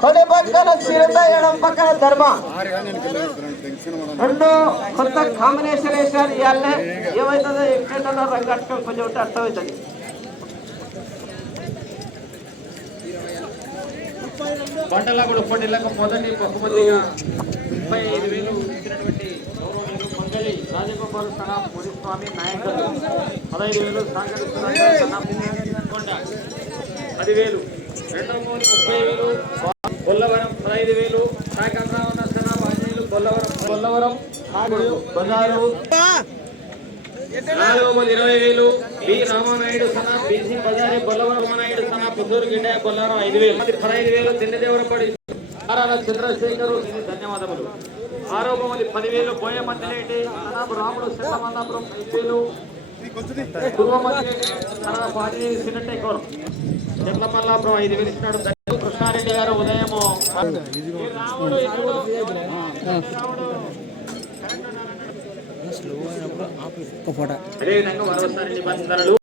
కొడి పక్కన చిరుత ఎడం పక్కన ధర్మ. రెండు కొత్త కాంబినేషన్ వేసినారు ఇవాళ ఏమవుతుందో ఎక్కడన్నా రంగు కొంచెం ఉంటే అర్థమవుతుంది. బండలాగుడు పొండిలకు మొదటి బహుమతిగా ముప్పై ఐదు వేలు ఇచ్చినటువంటి గౌరవనీయులు రాజగోపాల్ సనా మునిస్వామి నాయకులు పదహైదు వేలు సాగర్ పదివేలు. రెండవ మూడు ముప్పై వేలు. బొల్లవరం పదహైదు వేలు. సాయకంరావణ సనా వాజీలు బొల్లవరం బొల్లవరం ఆగుడు బజారు. మంది ఇరవై వేలు. బి రామానాయుడు సన బీసీ బజారి బొల్లవరం రామానాయుడు సన పుత్తూరు గిడ్డ బొల్లవరం ఐదు వేలు. పదహైదు వేలు. తిన్నదేవరపడి ఆరాల చంద్రశేఖరు ఇది ధన్యవాదములు. ఆరో మంది పదివేలు పోయే అనాపు రాముడు శివమందాపురం ఐదు చెట్లమల్లాపురం ఐదు వేలు ఇచ్చినాడు. కృష్ణారెడ్డి గారు ఉదయము. అదేవిధంగా నిబంధనలు.